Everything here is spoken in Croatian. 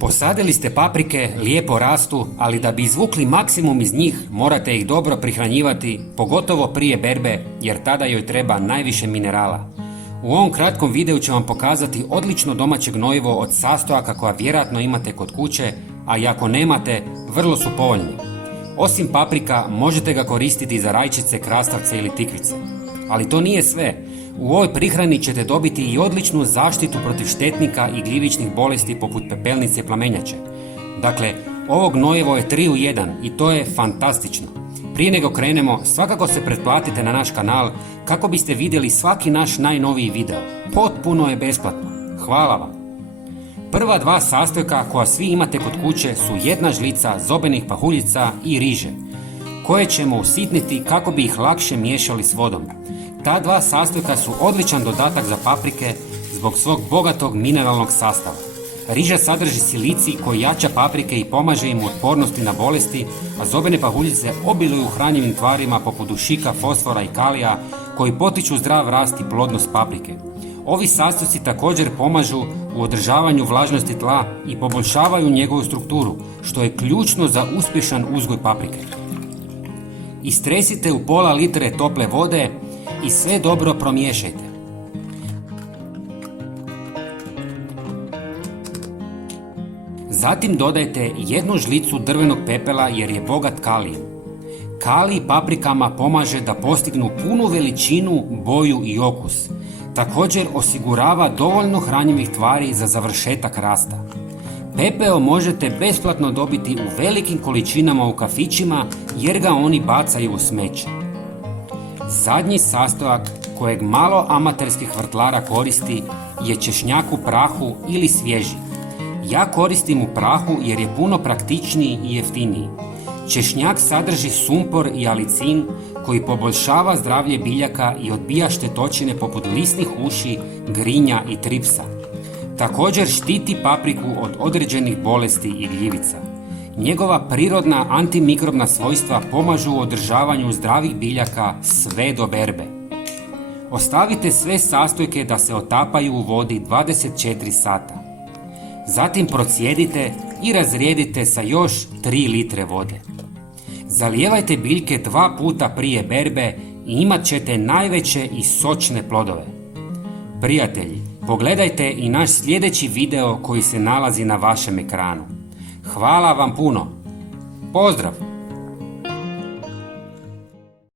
Posadili ste paprike, lijepo rastu, ali da bi izvukli maksimum iz njih morate ih dobro prihranjivati, pogotovo prije berbe jer tada joj treba najviše minerala. U ovom kratkom videu ću vam pokazati odlično domaće gnojivo od sastojaka koja vjerojatno imate kod kuće, a i ako nemate, vrlo su povoljni. Osim paprika možete ga koristiti za rajčice, krastavce ili tikvice. Ali to nije sve. U ovoj prihrani ćete dobiti i odličnu zaštitu protiv štetnika i gljivičnih bolesti poput pepelnice i plamenjače. Dakle, ovo gnojivo je 3 u 1 i to je fantastično. Prije nego krenemo, svakako se pretplatite na naš kanal kako biste vidjeli svaki naš najnoviji video. Potpuno je besplatno. Hvala vam. Prva dva sastojka koja svi imate kod kuće su jedna žlica zobenih pahuljica i riže, koje ćemo usitniti kako bi ih lakše miješali s vodom. Ta dva sastojka su odličan dodatak za paprike zbog svog bogatog mineralnog sastava. Riža sadrži silicij koji jača paprike i pomaže im u otpornosti na bolesti, a zobene pahuljice obiluju hranjivim tvarima poput dušika, fosfora i kalija koji potiču zdrav rast i plodnost paprike. Ovi sastojci također pomažu u održavanju vlažnosti tla i poboljšavaju njegovu strukturu, što je ključno za uspješan uzgoj paprike. Istresite u pola litre tople vode i sve dobro promiješajte. Zatim dodajte jednu žlicu drvenog pepela jer je bogat kalijem. Kalij paprikama pomaže da postignu punu veličinu, boju i okus. Također osigurava dovoljno hranjivih tvari za završetak rasta. Pepeo možete besplatno dobiti u velikim količinama u kafićima jer ga oni bacaju u smeće. Zadnji sastojak kojeg malo amaterskih vrtlara koristi je češnjak u prahu ili svježi. Ja koristim u prahu jer je puno praktičniji i jeftiniji. Češnjak sadrži sumpor i alicin koji poboljšava zdravlje biljaka i odbija štetočine poput lisnih uši, grinja i tripsa. Također štiti papriku od određenih bolesti i gljivica. Njegova prirodna antimikrobna svojstva pomažu u održavanju zdravih biljaka sve do berbe. Ostavite sve sastojke da se otapaju u vodi 24 sata. Zatim procijedite i razrijedite sa još 3 litre vode. Zalijevajte biljke 2 puta prije berbe i imat ćete najveće i sočne plodove. Prijatelji, pogledajte i naš sljedeći video koji se nalazi na vašem ekranu. Hvala vam puno. Pozdrav!